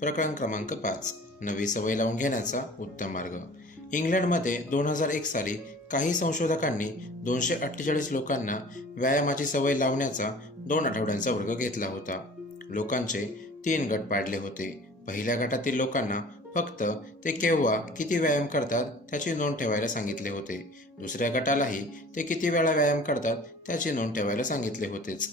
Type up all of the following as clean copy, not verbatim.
प्रकरण क्रमांक 5. नवी सवय लावून घेण्याचा उत्तम मार्ग. इंग्लंडमध्ये 2001 साली काही संशोधकांनी 248 लोकांना व्यायामाची सवय लावण्याचा 2 आठवड्यांचा वर्ग घेतला होता. लोकांचे 3 गट पाडले होते. पहिल्या गटातील लोकांना फक्त ते केव्हा किती व्यायाम करतात त्याची नोंद ठेवायला सांगितले होते. दुसऱ्या गटालाही ते किती वेळा व्यायाम करतात त्याची नोंद ठेवायला सांगितले होतेच.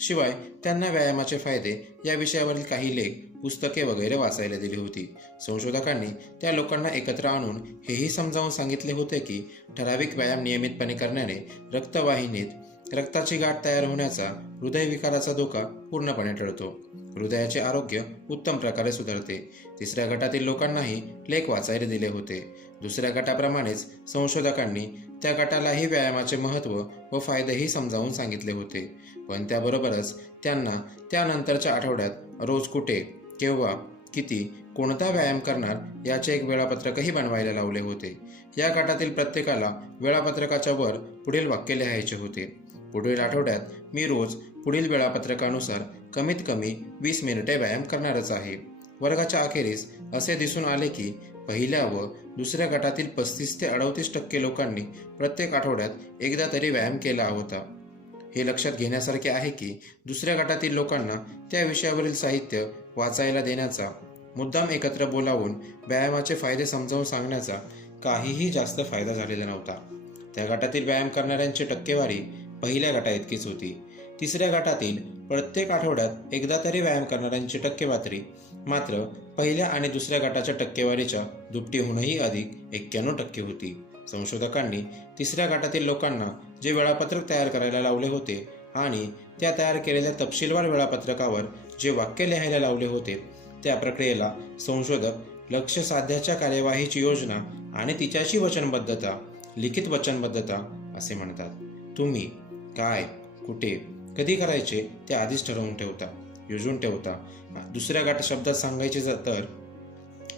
शिवाय त्यांना व्यायामाचे फायदे या विषयावरील काही लेख, पुस्तके वगैरे वाचायला दिली होती. संशोधकांनी त्या लोकांना एकत्र आणून हेही समजावून सांगितले होते की ठराविक व्यायाम नियमितपणे करण्याने रक्तवाहिनीत रक्ताची गाठ तयार होण्याचा, हृदयविकाराचा धोका पूर्णपणे टळतो. हृदयाचे आरोग्य उत्तम प्रकारे सुधारते. तिसऱ्या गटातील लोकांनाही लेख वाचायला दिले होते. दुसऱ्या गटाप्रमाणेच संशोधकांनी त्या गटालाही व्यायामाचे महत्त्व व फायदेही समजावून सांगितले होते. पण त्याबरोबरच त्यांना त्यानंतरच्या आठवड्यात रोज कुठे, केव्हा, किती, कोणता व्यायाम करणार याचे एक वेळापत्रकही बनवायला लावले होते. या गटातील प्रत्येकाला वेळापत्रकाच्या वर पुढील वाक्य लिहायचे होते. पुढील आठवड्यात मी रोज पुढील वेळापत्रकानुसार कमीत कमी 20 मिनिटे व्यायाम करणारच आहे. वर्गाच्या अखेरीस असे दिसून आले की पहिल्या व दुसऱ्या गटातील 35 ते 38% लोकांनी प्रत्येक आठवड्यात एकदा तरी व्यायाम केला होता. हे लक्षात घेण्यासारखे आहे की दुसऱ्या गटातील लोकांना त्या विषयावरील साहित्य वाचायला देण्याचा, मुद्दाम एकत्र बोलावून व्यायामाचे फायदे समजावून सांगण्याचा काहीही जास्त फायदा झालेला नव्हता. त्या गटातील व्यायाम करणाऱ्यांची टक्केवारी पहिल्या गटाइतकीच होती. तिसऱ्या गटातील प्रत्येक आठवड्यात एकदा तरी व्यायाम करणाऱ्यांची टक्केवारी मात्र पहिल्या आणि दुसऱ्या गटाच्या टक्केवारीच्या दुपटीहूनही अधिक 91% होती. संशोधकांनी तिसऱ्या गटातील लोकांना जे वेळापत्रक तयार करायला लावले होते आणि त्या तयार केलेल्या तपशीलवार वेळापत्रकावर जे वाक्य लिहायला लावले होते त्या प्रक्रियेला संशोधक लक्ष्य साध्याच्या कार्यवाहीची योजना आणि तिच्याशी वचनबद्धता, लिखित वचनबद्धता असे म्हणतात. तुम्ही काय, कुठे, कधी करायचे ते आधीच ठरवून ठेवता, योजून ठेवता. दुसऱ्या गट शब्दात सांगायचे तर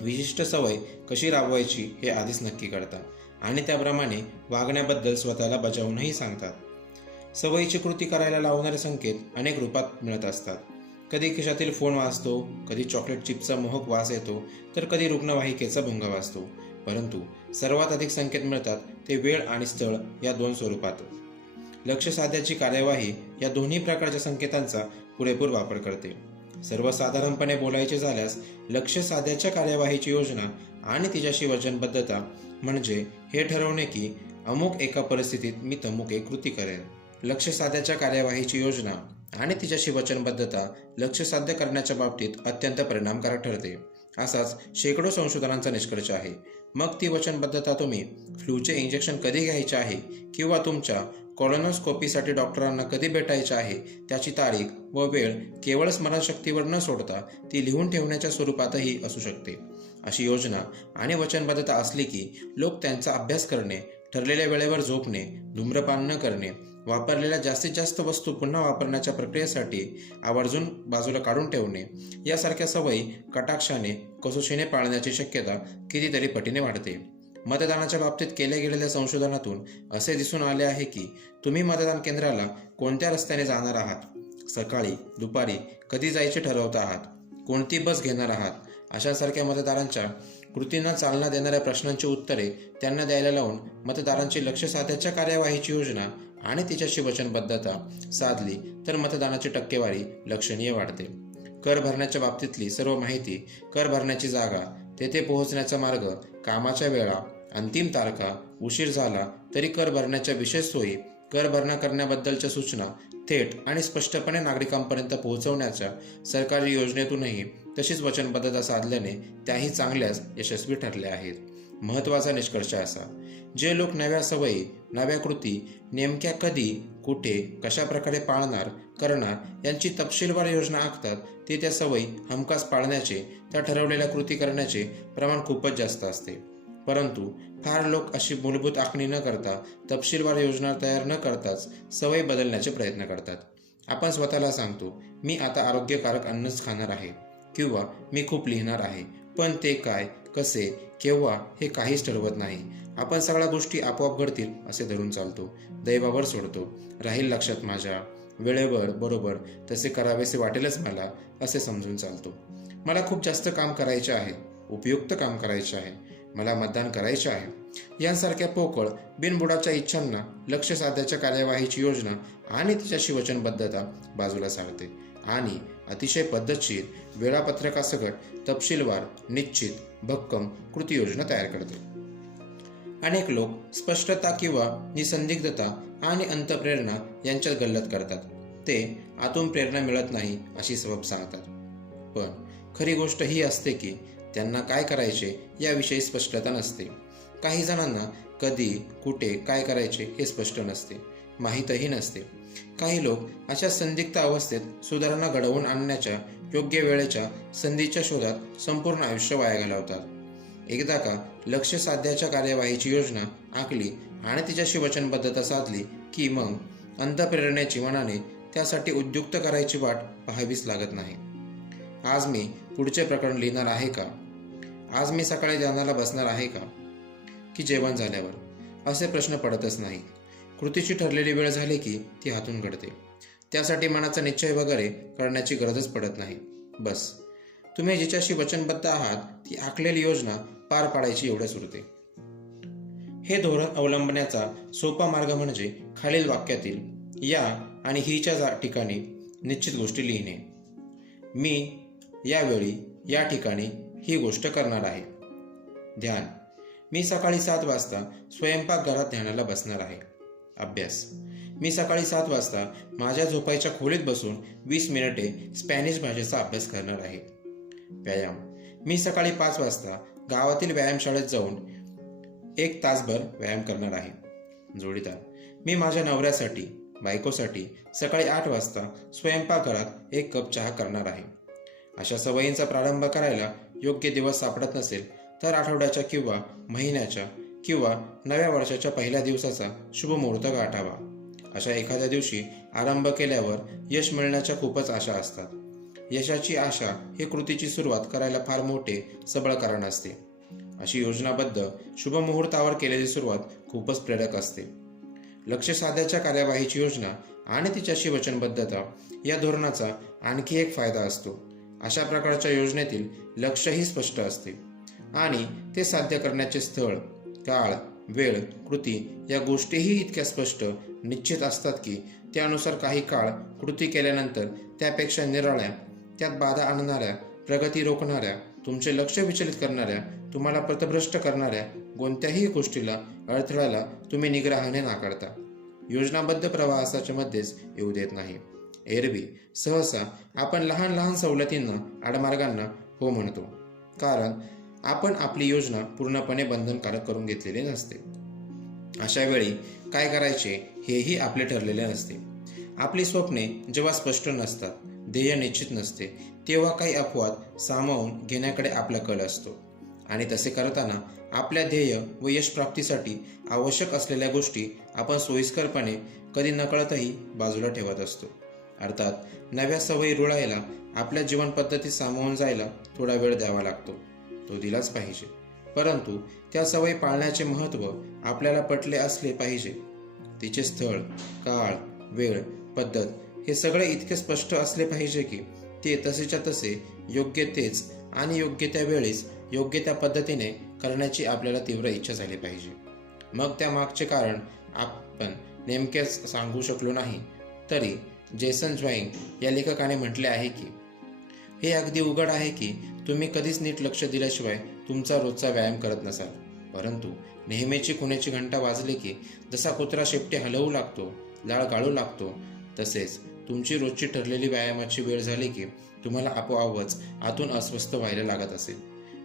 विशिष्ट सवय कशी राबवायची हे आधीच नक्की करता आणि त्याप्रमाणे वागण्याबद्दल स्वतःला बजावूनही सांगतात. सवयीची कृती करायला लावणारे संकेत अनेक रूपात मिळत असतात. कधी खिशातील फोन वाजतो, कधी चॉकलेट चिप्सचा मोहक वास येतो, तर कधी रुग्णवाहिकेचा भुंगा वाजतो. परंतु सर्वात अधिक संकेत मिळतात ते वेळ आणि स्थळ या 2 स्वरूपात. लक्ष्य साध्याची कार्यवाही या दोन्ही प्रकारच्या संकेतांचा पुरेपूर वापर करते. सर्वसाधारणपणे बोलायचे झाल्यास लक्ष्य साध्याच्या कार्यवाहीची योजना आणि तिच्याशी वचनबद्धता म्हणजे हे ठरवणे की अमुक एका परिस्थितीत मी तमुक एक कृती करेन. लक्ष्य साध्याच्या कार्यवाहीची योजना आणि तिच्याशी वचनबद्धता लक्ष्य साध्य करण्याच्या बाबतीत अत्यंत परिणामकारक ठरते, असाच शेकडो संशोधनांचा निष्कर्ष आहे. मग ती वचनबद्धता तुम्ही फ्लूचे इंजेक्शन कधी घ्यायचे आहे किंवा तुमच्या कॉलोनोस्कोपीसाठी डॉक्टरांना कधी भेटायचे आहे त्याची तारीख व वेळ केवळ स्मरणशक्तीवर न सोडता ती लिहून ठेवण्याच्या स्वरूपातही असू शकते. अशी योजना आणि वचनबद्धता असली की लोक त्यांचा अभ्यास करणे, ठरलेल्या वेळेवर झोपणे, धूम्रपान न करणे, वापरलेल्या जास्तीत जास्त वस्तू पुन्हा वापरण्याच्या प्रक्रियेसाठी आवर्जून बाजूला काढून ठेवणे यासारख्या सवयी कटाक्षाने, कसोशीने पाळण्याची शक्यता कितीतरी पटीने वाढते. मतदानाच्या बाबतीत केल्या गेलेल्या संशोधनातून असे दिसून आले आहे की तुम्ही मतदान केंद्राला कोणत्या रस्त्याने जाणार आहात, सकाळी, दुपारी, कधी जायचे ठरवत आहात, कोणती बस घेणार आहात, अशासारख्या मतदारांच्या कृतींना चालना देणाऱ्या प्रश्नांची उत्तरे त्यांना द्यायला लावून मतदारांची लक्ष्य साध्याच्या कार्यवाहीची योजना आणि तिच्याशी वचनबद्धता साधली तर मतदानाची टक्केवारी लक्षणीय वाढते. कर भरण्याच्या बाबतीतली सर्व माहिती, कर भरण्याची जागा, तेथे पोहोचण्याचा मार्ग, कामाच्या वेळा, अंतिम तारखा, उशीर झाला तरी कर भरण्याच्या विशेष सोयी, कर भरणा करण्याबद्दलच्या सूचना थेट आणि स्पष्टपणे नागरिकांपर्यंत पोहोचवण्याच्या सरकारी योजनेतूनही तशीच वचनबद्धता साधल्याने त्याही चांगल्याच यशस्वी ठरल्या आहेत. महत्त्वाचा निष्कर्ष असा, जे लोक नव्या सवयी, नव्या कृती नेमक्या कधी, कुठे, कशा प्रकारे पाळणार, करणार यांची तपशीलवार योजना आखतात ते त्या सवयी हमखास पाळण्याचे, त्या ठरवलेल्या कृती करण्याचे प्रमाण खूपच जास्त असते. परंतु फार लोक अशी मूलभूत आखणी न करता, तपशीलवार योजना तयार न करताच सवय बदलण्याचे प्रयत्न करतात. आपण स्वतःला सांगतो, मी आता आरोग्यकारक अन्नच खाणार आहे किंवा मी खूप लिहिणार आहे, पण ते काय, कसे, केव्हा हे काहीच ठरवत नाही. आपण सगळ्या गोष्टी आपोआप घडतील असे धरून चालतो, दैवावर सोडतो. राहील लक्षात माझ्या, वेळेवर, बरोबर तसे करावेसे वाटेलच मला असे समजून चालतो. मला खूप जास्त काम करायचे आहे, उपयुक्त काम करायचे आहे, मला मतदान करायचे आहे यांसारख्या पोकळ बिनबुडाच्या इच्छांना लक्ष्य साध्याच्या कार्यवाहीची योजना आणि तिच्याशी वचनबद्धता बाजूला सारते आणि अतिशय पद्धतशीर वेळापत्रकासकट तपशीलवार निश्चित भक्कम कृती योजना तयार करते. अनेक लोक स्पष्टता किंवा निसंदिग्धता आणि अंतप्रेरणा यांच्यात गल्लत करतात. ते आतून प्रेरणा मिळत नाही अशी सबब सांगतात. पण खरी गोष्ट ही असते की त्यांना काय करायचे याविषयी स्पष्टता नसते. काही जणांना कधी कुठे काय करायचे हे स्पष्ट नसते, माहीतही नसते. काही लोक अशा संदिग्ध अवस्थेत सुधारणा घडवून आणण्याच्या योग्य वेळेच्या संधीच्या शोधात संपूर्ण आयुष्य वाया घालवतात. एकदा का लक्ष्य साध्याच्या कार्यवाहीची योजना आखली आणि तिच्याशी वचनबद्धता साधली की मग अंतप्रेरणेची मनाने त्यासाठी उद्युक्त करायची वाट पाहावीच लागत नाही. आज मी पुढचे प्रकरण लिहिणार आहे का? आज मी सकाळी ध्यानाला बसणार आहे का? की जेवण झाल्यावर? असे प्रश्न पडतच नाही. कृतीची ठरलेली वेळ झाली की ती हातून घडते. त्यासाठी मनाचा निश्चय वगैरे करण्याची गरजच पडत नाही. बस तुम्ही जिच्याशी वचनबद्ध आहात ती आखलेली योजना पार पाडायची एवढंच उरते. हे धोरण अवलंबण्याचा सोपा मार्ग म्हणजे खालील वाक्यातील या आणि हीच्या ठिकाणी निश्चित गोष्टी लिहिणे. मी यावेळी या ठिकाणी ही गोष्ट करणार आहे. ध्यान. मी सकाळी 7 वाजता स्वयंपाकघरात ध्यानाला बसणार आहे. अभ्यास. मी सकाळी 7 वाजता माझ्या झोपायच्या खोलीत बसून 20 मिनिटे स्पॅनिश भाषेचा अभ्यास करणार आहे. व्यायाम. मी सकाळी 5 वाजता गावातील व्यायामशाळेत जाऊन 1 तासभर व्यायाम करणार आहे. जोडीदार. मी माझ्या नवऱ्यासाठी बायकोसाठी सकाळी 8 वाजता स्वयंपाकघरात 1 कप चहा करणार आहे. अशा सवयींचा प्रारंभ करायला योग्य दिवस सापडत नसेल तर आठवड्याच्या किंवा महिन्याच्या किंवा नव्या वर्षाच्या पहिल्या दिवसाचा शुभ मुहूर्त गाठावा. अशा एखाद्या दिवशी आरंभ केल्यावर यश मिळण्याच्या खूपच आशा असतात. यशाची आशा हे कृतीची सुरुवात करायला फार मोठे सबळ कारण असते. अशी योजनाबद्ध शुभ मुहूर्तावर केलेली सुरुवात खूपच प्रेरक असते. लक्ष्य साध्याच्या कार्यवाहीची योजना आणि तिच्याशी वचनबद्धता या धोरणाचा आणखी एक फायदा असतो. अशा प्रकारच्या योजनेतील लक्ष्यही स्पष्ट असते आणि ते साध्य करण्याचे स्थळ, काळ, वेळ, कृती या गोष्टीही इतक्या स्पष्ट निश्चित असतात की त्यानुसार काही काळ कृती केल्यानंतर त्यापेक्षा निराळ्या, त्यात बाधा आणणाऱ्या, प्रगती रोखणाऱ्या, तुमचे लक्ष विचलित करणाऱ्या, तुम्हाला पथभ्रष्ट करणाऱ्या कोणत्याही गोष्टीला अडथळ्याला तुम्ही निग्रहाने नाकारता. योजनाबद्ध प्रवासाच्या मध्येच येऊ देत नाही. एरवी सहसा आपण लहान लहान सवलतींना, आडमार्गांना हो म्हणतो, कारण आपण आपली योजना पूर्णपणे बंधनकारक करून घेतलेली नसते. अशा वेळी काय करायचे हेही आपले ठरलेले नसते. आपली स्वप्ने जेव्हा स्पष्ट नसतात, ध्येय निश्चित नसते, तेव्हा काही अपवाद सामावून घेण्याकडे आपला कल असतो आणि तसे करताना आपल्या ध्येय व यशप्राप्तीसाठी आवश्यक असलेल्या गोष्टी आपण सोयीस्करपणे कधी नकळतही बाजूला ठेवत असतो. अर्थात नव्या सवयी रुळायला आपल्या जीवन पद्धतीत सामावून जायला थोडा वेळ द्यावा लागतो. तो दिलाच पाहिजे, परंतु त्या सवयी पाळण्याचे महत्त्व आपल्याला पटले असले पाहिजे. तिचे स्थळ, काळ, वेळ, पद्धत हे सगळे इतके स्पष्ट असले पाहिजे की ते तसेच्या तसे योग्य तेच आणि योग्य त्या वेळेस योग्य त्या पद्धतीने करण्याची आपल्याला तीव्र इच्छा झाली पाहिजे. मग त्या मागचे कारण आपण नेमकेच सांगू शकलो नाही तरी जेसन ज्वाइंग या लेखकाने म्हटले आहे की हे अगदी उघड आहे की तुम्ही कधीच नीट लक्ष दिल्याशिवाय तुमचा रोजचा व्यायाम करत नसाल, परंतु नेहमीची खुणेची घंटा वाजली की जसा कुत्रा शेपटी हलवू लागतो, लाळ गाळू लागतो, तसेच तुमची रोजची ठरलेली व्यायामाची वेळ झाली की तुम्हाला आपोआपच आतून अस्वस्थ व्हायला लागत असेल.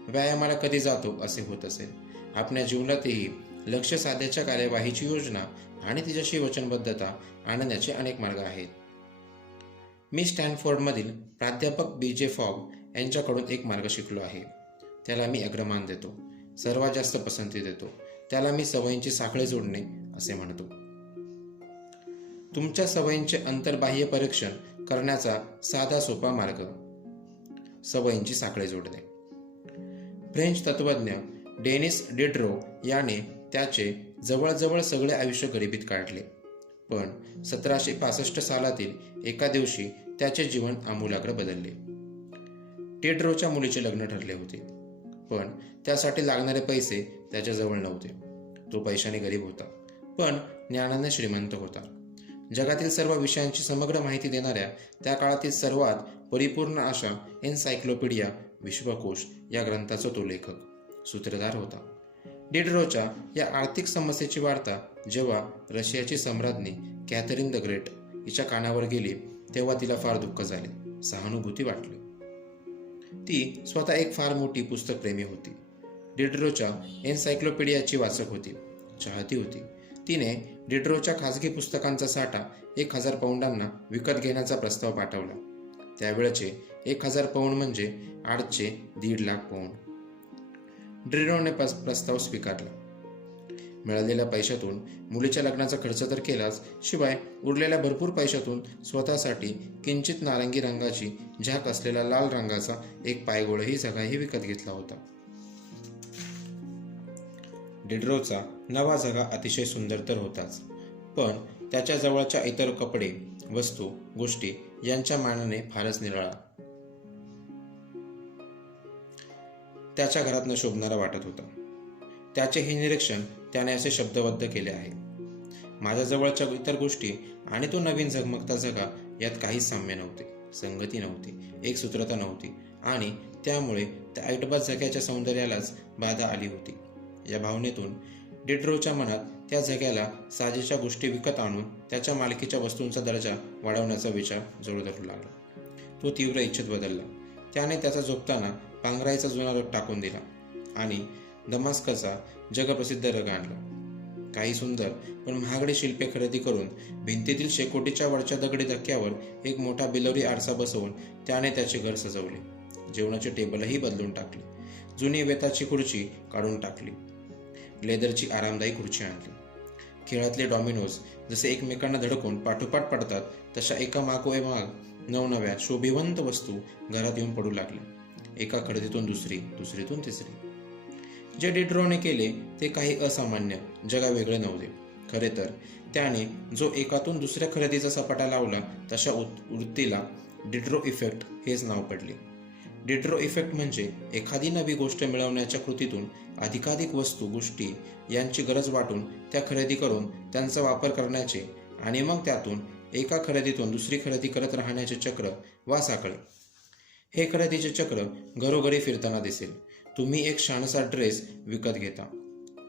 व्यायामाला कधी जातो असे होत असेल. आपल्या जीवनातही लक्ष साध्याच्या कार्यवाहीची योजना आणि तिच्याशी वचनबद्धता आणण्याचे अनेक मार्ग आहेत. मी स्टॅनफोर्डमधील प्राध्यापक BJ फॉग यांच्याकडून एक मार्ग शिकलो आहे. त्याला मी अग्रमान देतो, सर्वात जास्त पसंती देतो. त्याला मी सवयींची साखळी जोडणे असे म्हणतो. तुमच्या सवयींचे अंतर्बाह्य परीक्षण करण्याचा साधा सोपा मार्ग, सवयींची साखळी जोडणे. फ्रेंच तत्वज्ञ डेनिस डिड्रो याने त्याचे जवळजवळ सगळे आयुष्य गरिबीत काढले, पण 1765 सालातील एका दिवशी त्याचे जीवन आमूलाग्र बदलले. डिड्रोच्या मुलीचे लग्न ठरले होते, पण त्यासाठी लागणारे पैसे त्याच्याजवळ नव्हते. तो पैशाने गरीब होता, पण ज्ञानाने श्रीमंत होता. जगातील सर्व विषयांची समग्र माहिती देणाऱ्या त्या काळातील सर्वात परिपूर्ण अशा एन्सायक्लोपीडिया विश्वकोश या ग्रंथाचा तो लेखक, सूत्रधार होता. डिडरोच्या या आर्थिक समस्येची वार्ता जेव्हा रशियाची सम्राज्ञी कॅथरीन द ग्रेट हिच्या कानावर गेली तेव्हा तिला फार दुःख झाले, सहानुभूती वाटली. ती स्वतः एक फार मोठी पुस्तकप्रेमी होती. डिडरोच्या एन्सायक्लोपीडियाची वाचक होती, चाहती होती. तिने डिडरोच्या खाजगी पुस्तकांचा साठा 1000 पौंडांना विकत घेण्याचा प्रस्ताव पाठवला. त्यावेळचे 1000 पौंड म्हणजे आजचे 1.5 लाख पौंड. डिडरोने प्रस्ताव स्वीकारला. मिळालेल्या पैशातून मुलीच्या लग्नाचा खर्च तर केलाच, शिवाय उरलेल्या भरपूर पैशातून स्वतःसाठी किंचित नारंगी रंगाची झाक असलेला लाल रंगाचा एक पायगोळही जगाही विकत घेतला होता. डिडरोचा नवा जगा अतिशय सुंदर तर होताच, पण त्याच्या जवळच्या इतर कपडे, वस्तू, गोष्टी यांच्या मानाने फारच निराळा, त्याच्या घरात न शोभणारा वाटत होता. त्याचे हे निरीक्षण त्याने असे शब्दबद्ध केले आहे: माझ्या जवळच्या इतर गोष्टी आणि तो नवीन झगमगता जगा यात काहीच साम्य नव्हते, संगती नव्हती, एक सूत्रता नव्हती आणि त्यामुळे त्या ऐटबाज जगाच्या सौंदर्यालाच बाधा आली होती. या भावनेतून डिडरोच्या मनात त्या जगाला साजेच्या गोष्टी विकत आणून त्याच्या मालकीच्या वस्तूंचा दर्जा वाढवण्याचा विचार जोर धरू लागला. तो तीव्र इच्छेत बदलला. त्याने त्याचा झोपताना पांघरायचा जुना रग टाकून दिला आणि दमास्कचा जगप्रसिद्ध रग आणला. काही सुंदर पण महागडी शिल्पे खरेदी करून भिंतीतील शेकोटीच्या वरच्या दगडी धक्क्यावर एक मोठा बिलोरी आरसा बसवून त्याने त्याचे घर सजवले. जेवणाचे टेबलही बदलून टाकले. जुनी वेताची खुर्ची काढून टाकली. लेदरची आरामदायी खुर्ची आणली. खेळातले डॉमिनोज जसे एकमेकांना धडकून पाठोपाठ पडतात तशा एका मागोमाग नवनव्या शोभिवंत वस्तू घरात येऊन पडू लागल्या. एका खरेदीतून दुसरी, दुसरीतून तिसरी. जे डिडरोने केले ते काही असामान्य, जगावेगळे नव्हते. खरे तर त्याने जो एकातून दुसऱ्या खरेदीचा सपाटा लावला तशा वृत्तीला डिडरो इफेक्ट हेच नाव पडले. डिडरो इफेक्ट म्हणजे एखादी नवी गोष्ट मिळवण्याच्या कृतीतून अधिकाधिक वस्तू, गोष्टी यांची गरज वाटून त्या खरेदी करून त्यांचा वापर करण्याचे आणि मग त्यातून एका खरेदीतून दुसरी खरेदी करत राहण्याचे चक्र वा साखळे. हे खरेदीचे चक्र घरोघरी फिरताना दिसेल. तुम्ही एक छानसा ड्रेस विकत घेता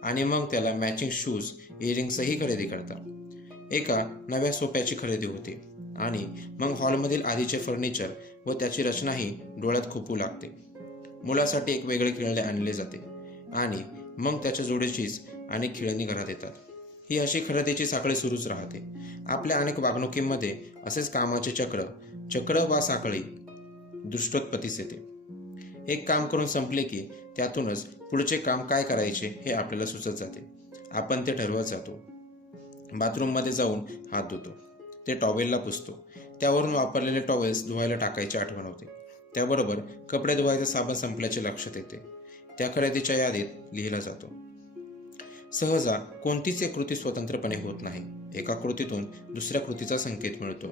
आणि मग त्याला मॅचिंग शूज, इयरिंग्सही खरेदी करता. एका नव्या सोप्याची खरेदी होते आणि मग हॉलमधील आधीचे फर्निचर व त्याची रचनाही डोळ्यात खुपू लागते. मुलासाठी एक वेगळे खेळणे आणले जाते आणि मग त्याच्या जोडीचीच अनेक खेळणी घरात येतात. ही अशी खरेदीची साखळी सुरूच राहते. आपल्या अनेक वागणुकीमध्ये असेच कामाचे चक्र वा साखळी दृष्टोत्पत्तीस येते. एक काम करून संपले की त्यातूनच पुढचे काम काय करायचे हे आपल्याला सुचत जाते. आपण ते ठरवत जातो. बाथरूममध्ये जाऊन हात धुतो. ते टॉवेलला पुसतो. त्यावरून वापरलेले टॉवेल्स धुवायला टाकायची आठवण होते. त्याबरोबर कपडे धुवायचा साबण संपल्याचे लक्षात येते. त्या खरेदीच्या यादीत लिहिला जातो. सहजा कोणतीच एक कृती स्वतंत्रपणे होत नाही. एका कृतीतून दुसऱ्या कृतीचा संकेत मिळतो.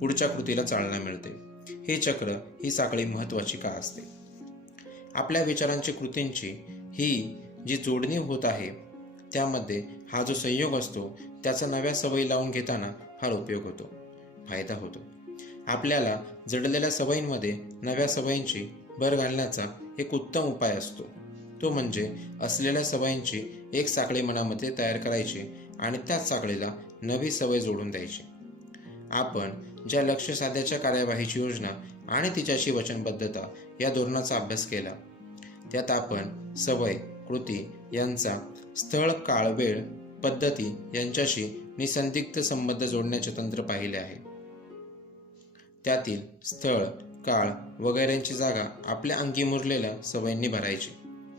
पुढच्या कृतीला चालना मिळते. हे चक्र, ही साखळी महत्त्वाची का असते? आपल्या विचारांची, कृतींची ही जी जोडणी होत आहे त्यामध्ये हा जो संयोग असतो त्याचा नव्या सवयी लावून घेताना फार उपयोग होतो, फायदा होतो. आपल्याला जडलेल्या सवयींमध्ये नव्या सवयींची भर घालण्याचा एक उत्तम उपाय असतो. तो म्हणजे असलेल्या सवयींची एक साखळी मनामध्ये तयार करायची आणि त्याच साखळीला नवी सवय जोडून द्यायची. आपण ज्या लक्ष्य साध्याच्या कार्यवाहीची योजना आणि तिच्याशी वचनबद्धता या धोरणाचा अभ्यास केला त्यात आपण सवय, कृती यांचा स्थळ, काळ, वेळ, पद्धती यांच्याशी निसंदिग्ध संबंध जोडण्याचे तंत्र पाहिले आहे. त्यातील स्थळ, काळ वगैरेंची जागा आपल्या अंगी मुरलेल्या सवयींनी भरायची.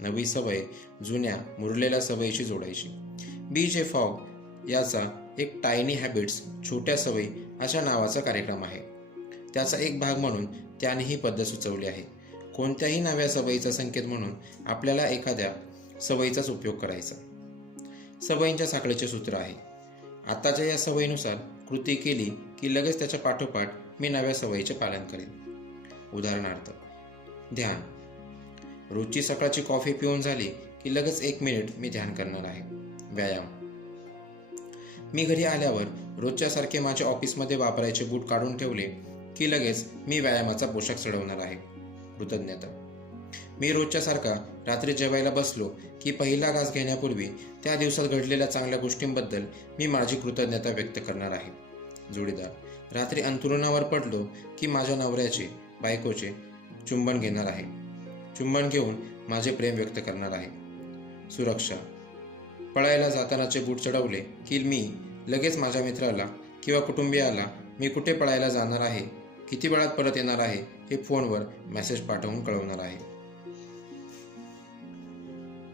नवी सवय जुन्या मुरलेल्या सवयीशी जोडायची. BJ फॉग याचा एक टायनी हॅबिट्स, छोट्या सवयी अशा नावाचा कार्यक्रम आहे. त्याचा एक भाग म्हणून त्याने ही पद्धत सुचवली आहे. कोणत्याही नव्या सवयीचा संकेत म्हणून आपल्याला एखाद्या सवयीचाच उपयोग करायचा. सवयींच्या साखळीचे सूत्र आहे: आताच्या या सवयीनुसार कृती केली की लगेच त्याच्या पाठोपाठ मी नव्या सवयीचे पालन करेन. उदाहरणार्थ, ध्यान. रोजची सकाळची कॉफी पिऊन झाली की लगेच 1 मिनिट मी ध्यान करणार आहे. व्यायाम. मी घरी आल्यावर रोजच्यासारखे माझ्या ऑफिसमध्ये वापरायचे बूट काढून ठेवले की लगेच मी व्यायामाचा पोशाख चढवणार आहे. कृतज्ञता. मी रोजच्यासारखा रात्री जेवायला बसलो की पहिला घास घेण्यापूर्वी त्या दिवसात घडलेल्या चांगल्या गोष्टींबद्दल मी माझी कृतज्ञता व्यक्त करणार आहे. जोडीदार. रात्री अंथरुणावर पडलो की माझ्या नवऱ्याचे, बायकोचे चुंबन घेणार आहे. चुंबन घेऊन माझे प्रेम व्यक्त करणार आहे. सुरक्षा. पळायला जातानाचे बूट चढवले की मी लगेच माझ्या मित्राला किंवा कुटुंबियाला मी कुठे पळायला जाणार आहे, किती वेळात परत येणार आहे हे फोनवर मेसेज पाठवून कळवणार आहे.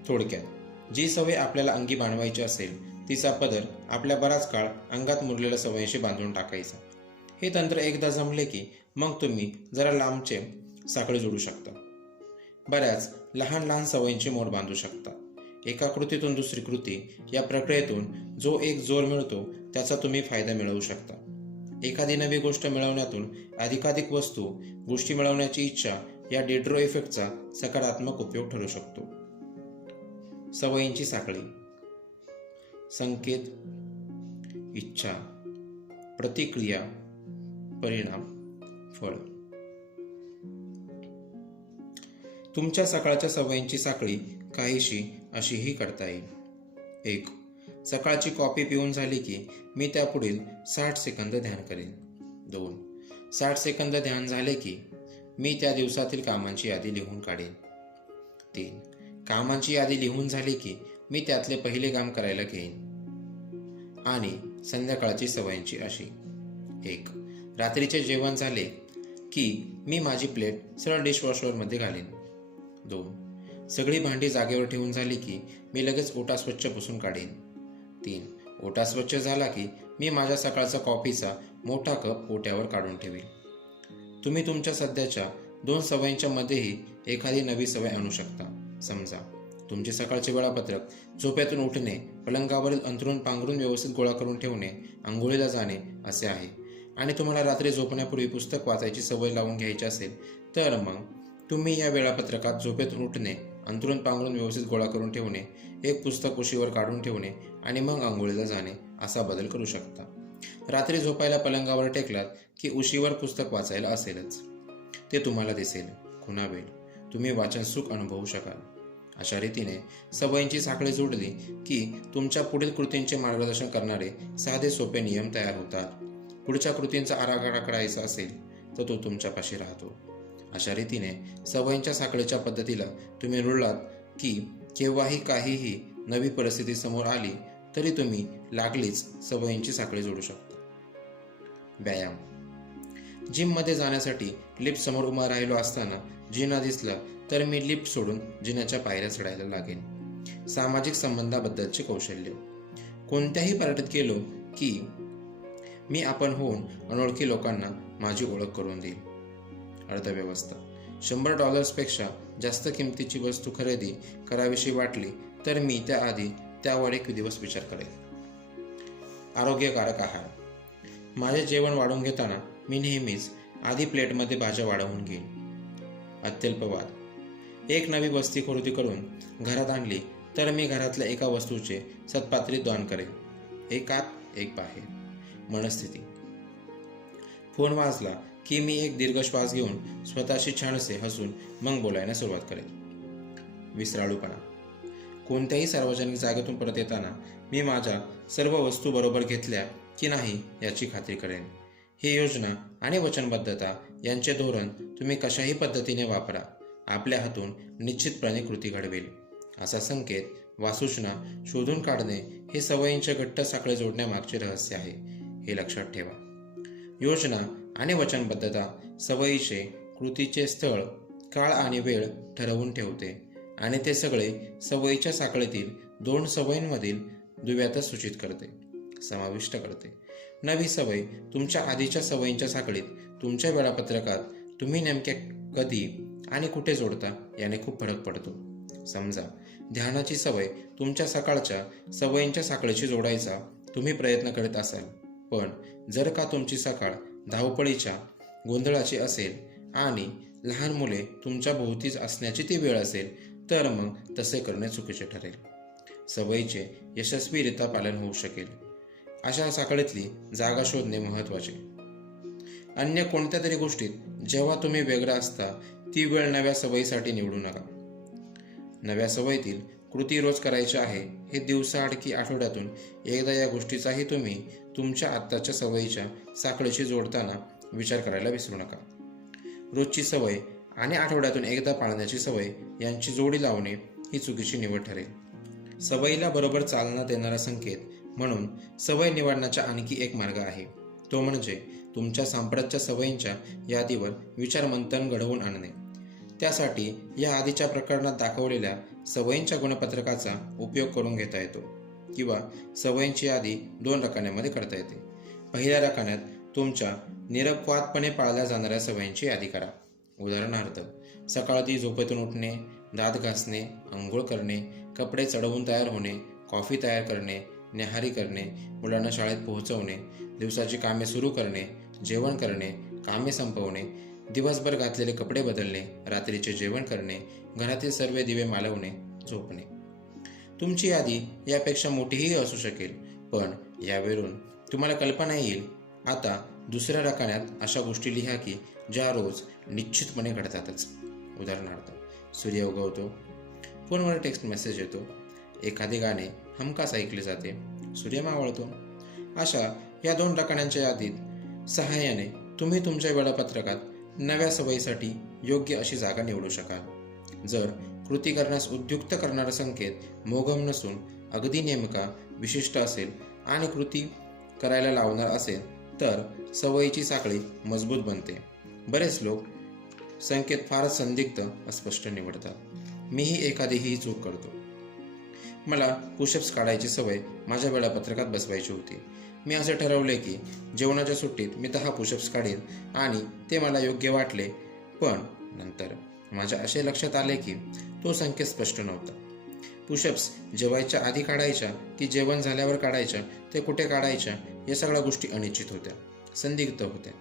थोडक्यात, जी सवय आपल्याला अंगी बाणवायची असेल तिचा पदर आपल्या बराच काळ अंगात मुरलेल्या सवयीशी बांधून टाकायचा. हे तंत्र एकदा जमले की मग तुम्ही जरा लांबचे साखळी जोडू शकता. बऱ्याच लहान लहान सवयींची मोड बांधू शकता. एका कृतीतून दुसरी कृती या प्रक्रियेतून जो एक जोर मिळतो त्याचा तुम्ही फायदा मिळवू शकता. एखादी नवी गोष्ट मिळवण्यातून अधिकाधिक गोष्टी मिळवण्याची इच्छा या डेड्रो इफेक्टचा सकारात्मक उपयोग ठरू शकतो. सवयींची साखळी. संकेत, इच्छा, प्रतिक्रिया, परिणाम, फळ. तुमच्या सकाळच्या सवयींची साखळी काहीशी अशीही करता येईल. 1. सकाळची कॉफी पिऊन झाली की मी त्यापुढील 60 सेकंद ध्यान करेन. 2. 60 सेकंद ध्यान झाले की मी त्या दिवसातील कामांची यादी लिहून काढेन. 3. कामांची यादी लिहून झाली की मी त्यातले पहिले काम करायला घेईन. आणि संध्याकाळची सवयींची अशी. 1. रात्रीचे जेवण झाले की मी माझी प्लेट सरळ डिशवॉशरमध्ये घालेन. 2. सगळी भांडी जागेवर ठेवून झाली की मी लगेच ओटा स्वच्छ पुसून काढेन. 3. ओटा स्वच्छ झाला की मी माझ्या सकाळचा कॉफीचा मोठा कप ओट्यावर काढून ठेवेन. तुम्ही तुमच्या सध्याच्या 2 सवयींच्या मध्येही एखादी नवी सवय आणू शकता. समजा तुमचे सकाळचे वेळापत्रक झोपेतून उठणे, पलंगावरील अंथरूण पांघरून व्यवस्थित गोळा करून ठेवणे, आंघोळीला जाणे असे आहे आणि तुम्हाला रात्री झोपण्यापूर्वी पुस्तक वाचायची सवय लावून घ्यायची असेल तर मग तुम्ही या वेळापत्रकात झोपेतून उठणे, अंथरूण पांघरून व्यवस्थित गोळा करून ठेवणे, एक पुस्तक उशीवर काढून ठेवणे आणि मग आंघोळीला जाणे असा बदल करू शकता. रात्री झोपायला पलंगावर टेकलात की उशीवर पुस्तक वाचायला असेलच. ते तुम्हाला दिसेल, खुणावेल, तुम्ही वाचन सुख अनुभवू शकाल. अशा रीतीने सवयींची साखळी जोडली की तुमच्या पुढील कृतींचे मार्गदर्शन करणारे साधे सोपे नियम तयार होतात. पुढच्या कृतींचा आराखडा करायचा असेल तर तो तुमच्यापाशी राहतो. अशा रीतीने सवयींच्या साखळीच्या पद्धतीला तुम्ही रुळलात की केव्हाही काहीही नवी परिस्थिती समोर आली तरी तुम्ही लागलीच सवयींची साखळी जोडू शकता. व्यायाम. जिममध्ये जाण्यासाठी लिफ्ट समोर उभा राहिलो असताना जिना दिसला तर मी लिफ्ट सोडून जिन्याच्या पायऱ्या चढायला लागेन. सामाजिक संबंधाबद्दलचे कौशल्य. कोणत्याही पार्टीत गेलो की मी आपण होऊन अनोळखी लोकांना माझी ओळख करून देईल. अर्थव्यवस्था. $100 जास्त किमतीची वस्तू खरेदी करावीशी वाटली तर मी त्याआधी त्यावर एक दिवस विचार करेन. आरोग्यकारक आहार. माझे जेवण वाढवून घेताना मी नेहमीच आधी प्लेटमध्ये भाज्या वाढवून घेईन. अत्यल्पवाद. एक नवी वस्तू खरेदी करून घरात आणली तर मी घरातल्या एका वस्तूचे सत्पात्रीत दान करेन. एक आत एक बाहेर. मनस्थिती. फोन वाजला की मी एक दीर्घ श्वास घेऊन स्वतःशी छानसे हसून मग बोलायला सुरुवात करेन. विसराळूपणा. कोणत्याही सार्वजनिक जागेतून परत येताना मी माझ्या सर्व वस्तू बरोबर घेतल्या की नाही याची खात्री करेन. ही योजना आणि वचनबद्धता यांचे धोरण तुम्ही कशाही पद्धतीने वापरा. आपल्या हातून निश्चितपणे कृती घडवेल. असा संकेत वा सूचना शोधून काढणे हे सवयींच्या घट्ट साखळी जोडण्यामागचे रहस्य आहे, हे लक्षात ठेवा. योजना आणि वचनबद्धता सवयीचे कृतीचे स्थळ, काळ आणि वेळ ठरवून ठेवते आणि ते सगळे सवयीच्या साखळीतील 2 सवयींमधील दुव्यातच सूचित करते, समाविष्ट करते. नवी सवय तुमच्या आधीच्या सवयींच्या साखळीत तुमच्या वेळापत्रकात तुम्ही नेमक्या कधी आणि कुठे जोडता याने खूप फरक पडतो. समजा ध्यानाची सवय तुमच्या सकाळच्या सवयींच्या साखळीशी जोडायचा तुम्ही प्रयत्न करत असाल, पण जर का तुमची सकाळ धावपळीच्या गोंधळाची असेल आणि लहान मुले तुमच्या भोवतीच असण्याची ती वेळ असेल तर मग तसे करणे चुकीचे ठरेल. सवयीचे यशस्वीरित्या पालन होऊ शकेल अशा साखळीतली जागा शोधणे महत्त्वाचे. अन्य कोणत्या तरी गोष्टीत जेव्हा तुम्ही वेगळा असता ती वेळ नव्या सवयीसाठी निवडू नका. नव्या सवयीतील कृती रोज करायची आहे हे दिवसाआड की आठवड्यातून एकदा या गोष्टीचाही तुम्ही तुमच्या आत्ताच्या सवयीच्या साखळीशी जोडताना विचार करायला विसरू नका. रोजची सवय आणि आठवड्यातून एकदा पाळण्याची सवय यांची जोडी लावणे ही चुकीची निवड ठरेल. सवयीला बरोबर चालना देणारा संकेत म्हणून सवय निवडण्याचा आणखी एक मार्ग आहे. तो म्हणजे तुमच्या सांप्रतच्या सवयींच्या यादीवर विचारमंथन घडवून आणणे. त्यासाठी या आधीच्या प्रकरणात दाखवलेल्या सवयींच्या गुणपत्रकाचा उपयोग करून घेता येतो किंवा सवयींची यादी 2 रकान्यामध्ये करता येते. पहिल्या रकान्यात तुमच्या निरपवादपणे पाळल्या जाणाऱ्या सवयींची यादी करा. उदाहरणार्थ, सकाळी झोपेतून उठणे, दात घासणे, अंघोळ करणे, कपडे चढवून तयार होणे, कॉफी तयार करणे, न्याहारी करणे, मुलांना शाळेत पोहोचवणे, दिवसाची कामे सुरू करणे, जेवण करणे, कामे संपवणे, दिवसभर घातलेले कपडे बदलणे, रात्रीचे जेवण करणे, घरातील सर्व दिवे मालवणे, झोपणे. तुमची यादी यापेक्षा मोठीही असू शकेल, पण यावरून तुम्हाला कल्पना येईल. आता दुसऱ्या रकान्यात अशा गोष्टी लिहा की ज्या रोज निश्चितपणे घडतातच. उदाहरणार्थ, सूर्य उगवतो, फोनवर टेक्स्ट मेसेज येतो, एखादे गाणे हमखास ऐकले जाते, सूर्य मावळतो. अशा या 2 रकान्यांच्या यादीत सहाय्याने तुम्ही तुमच्या वेळापत्रकात नव्या सवयीसाठी योग्य अशी जागा निवडू शकाल. जर कृती करण्यास उद्युक्त करणारा संकेत मोघम नसून अगदी नेमका विशिष्ट असेल आणि कृती करायला लावणार असेल तर सवयीची साखळी मजबूत बनते. बरेच लोक संकेत फारच संदिग्ध अस्पष्ट निवडतात. मीही एखादीही चूक करतो. मला पुशअप्स काढायची सवय माझ्या वेळापत्रकात बसवायची होती. मी असे ठरवले की जेवणाच्या सुट्टीत मी 10 पुशअप्स काढीन आणि ते मला योग्य वाटले. पण नंतर माझ्या असे लक्षात आले की तो संकेत स्पष्ट नव्हता. पुशअप्स जेवायच्या आधी काढायच्या की जेवण झाल्यावर काढायच्या, ते कुठे काढायच्या या सगळ्या गोष्टी अनिश्चित होत्या, संदिग्ध होत्या.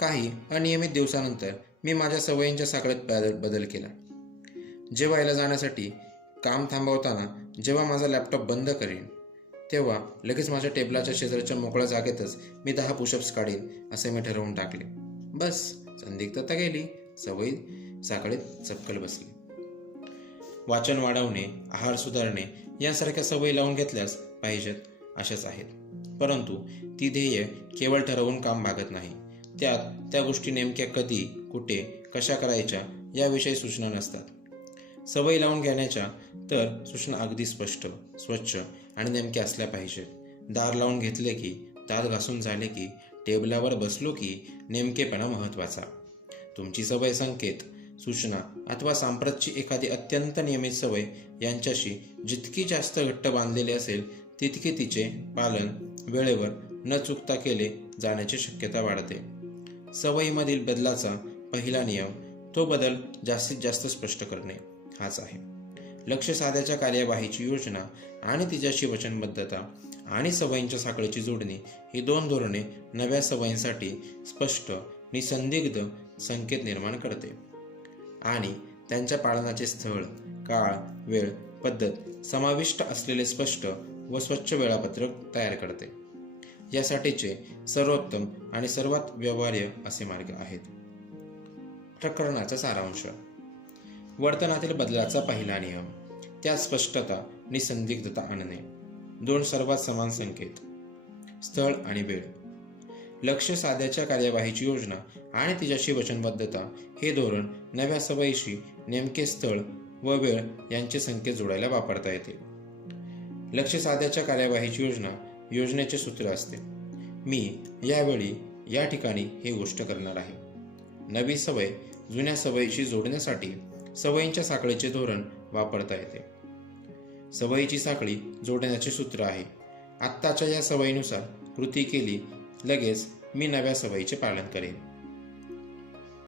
काही अनियमित दिवसानंतर मी माझ्या सवयींच्या साखळीत बदल केला. जेवायला जाण्यासाठी काम थांबवताना जेव्हा माझा लॅपटॉप बंद करीन तेव्हा लगेच माझ्या टेबलाच्या शेजारच्या मोकळ्या जागेतच मी 10 पुशअप्स काढीन असे मी ठरवून टाकले. बस, संदिग्धता गेली, सवयी साखळीत चपकल बसली. वाचन वाढवणे, आहार सुधारणे यांसारख्या सवयी लावून घेतल्यास पाहिजेत अशाच आहेत. परंतु ती ध्येय केवळ ठरवून काम भागत नाही. त्यात त्या गोष्टी नेमक्या कधी, कुठे, कशा करायच्या याविषयी सूचना नसतात. सवयी लावून घेण्याच्या तर सूचना अगदी स्पष्ट, स्वच्छ आणि नेमक्या असल्या पाहिजेत. दार लावून घेतले की, दात घासून झाले की, टेबलावर बसलो की नेमकेपणा महत्त्वाचा. तुमची सवय संकेत, सूचना अथवा सांप्रतची एखादी अत्यंत नियमित सवय यांच्याशी जितकी जास्त घट्ट बांधलेली असेल तितके तिचे पालन वेळेवर न चुकता केले जाण्याची शक्यता वाढते. सवयीमधील बदलाचा पहिला नियम, तो बदल जास्तीत जास्त स्पष्ट करणे हाच आहे. लक्ष्य साध्याच्या कार्यवाहीची योजना आणि तिच्याशी वचनबद्धता आणि सवयींच्या साखळीची जोडणी ही 2 धोरणे नव्या सवयींसाठी स्पष्ट निसंदिग्ध संकेत निर्माण करते आणि त्यांच्या पालनाचे स्थळ, काळ, वेळ, पद्धत समाविष्ट असलेले स्पष्ट व स्वच्छ वेळापत्रक तयार करते. यासाठीचे सर्वोत्तम आणि सर्वात व्यवहार्य असे मार्ग आहेत. प्रकरणाचा सारांश. वर्तनातील बदलाचा पहिला नियम, त्यात स्पष्टता, निसंदिग्धता आणणे. 2 सर्वात समान संकेत, स्थळ आणि वेळ. लक्ष्य साध्याच्या कार्यवाहीची योजना आणि तिच्याशी वचनबद्धता हे धोरण नव्या सवयीशी नेमके स्थळ व वेळ यांचे संकेत जोडायला वापरता येते. लक्ष्य साध्याच्या कार्यवाहीची योजना योजनेचे सूत्र असते. मी यावेळी या ठिकाणी ही गोष्ट करणार आहे. नवी सवय जुन्या सवयीशी जोडण्यासाठी सवयींच्या साखळीचे धोरण वापरता येते. सवयीची साखळी जोडण्याचे सूत्र आहे, आत्ताच्या या सवयीनुसार कृती केली लगेच मी नव्या सवयीचे पालन करेन.